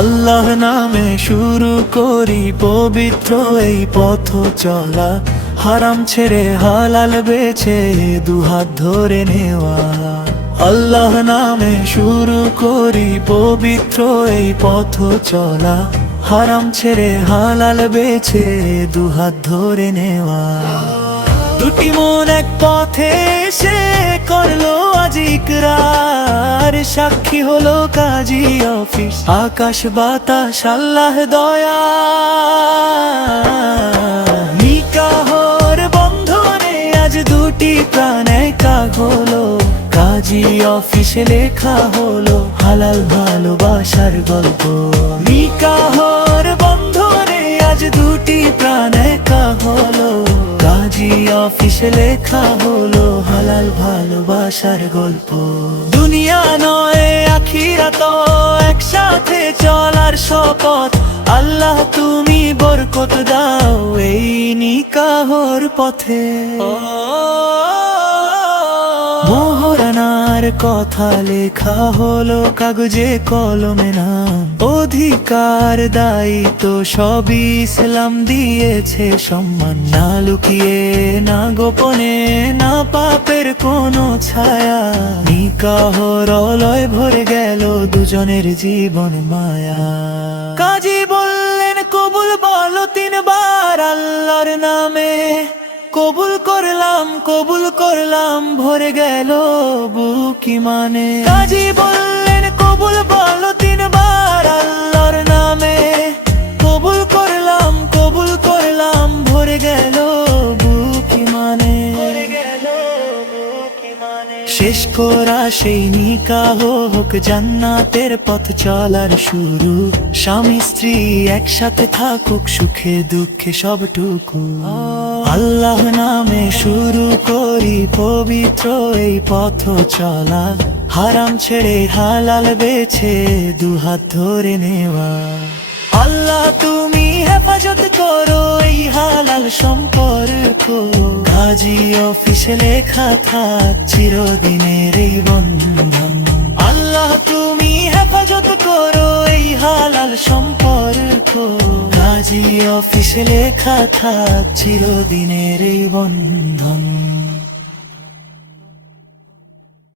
আল্লাহ নামে শুরু করি পবিত্র এই পথ চলা, হারাম ছেড়ে হালাল বেছে দুহাত ধরে নেওয়া। আল্লাহ নামে শুরু করি পবিত্র এই পথ চলা, হারাম ছেড়ে হালাল বেছে দুহাত ধরে নেওয়া। দুটি মন এক পথে এসে করলো আজ ইকরার, সাক্ষী হলো কাজী অফিস আকাশ বাতাস আল্লাহ দয়া। নিকাহর বন্ধনে আজ দুটি প্রাণ একা হলো, কাজী অফিসে লেখা হলো হালাল ভালোবাসার গল্প। নিকাহর বন্ধনে আজ দুটি প্রাণ একা হলো, কাজী অফিসে লেখা হলো হালাল ভালোবাসার গল্প। দুনিয়া নয় আখিরাত একসাথে চলার শপথ, আল্লাহ তুমি বরকত দাও এই নিকাহর পথে। মোহরানার কথা লেখা হলো কাগজে কলমে নাম, অধিকার দায়িত্ব সবই ইসলাম দিয়েছে সম্মান। না লুকিয়ে না গোপনে না পাপের কোনো ছায়া, নিকাহর অলয় ভরে গেল দুজনের জীবন মায়া। কাজী বললেন কবুল বলো তিনবার আল্লাহর নামে, কবুল করলাম ভরে গেল বুক ঈমানে। কাজী বললেন কবুল বলো তিনবার আল্লাহর নামে, কবুল করলাম ভরে গেল বুক ঈমানে। শেষ করা সেই নিকাহ হোক জান্নাতের পথ চলার শুরু, স্বামী স্ত্রী একসাথে থাকুক সুখে দুঃখে সবটুকু। আল্লাহ নামে শুরু করি পবিত্র এই পথ চলা, হারাম ছেড়ে হালাল বেছে দুহাত ধরে নেওয়া। আল্লাহ তুমি হেফাজত করো এই হালাল সম্পর্ক, কাজী অফিসে লেখা থাক চিরদিনের এই বন্ধন। আল্লাহ তুমি হেফাজত করো এই হালাল সম্পর্ক, কাজী অফিসে লেখা থাক চিরদিনের এই বন্ধন।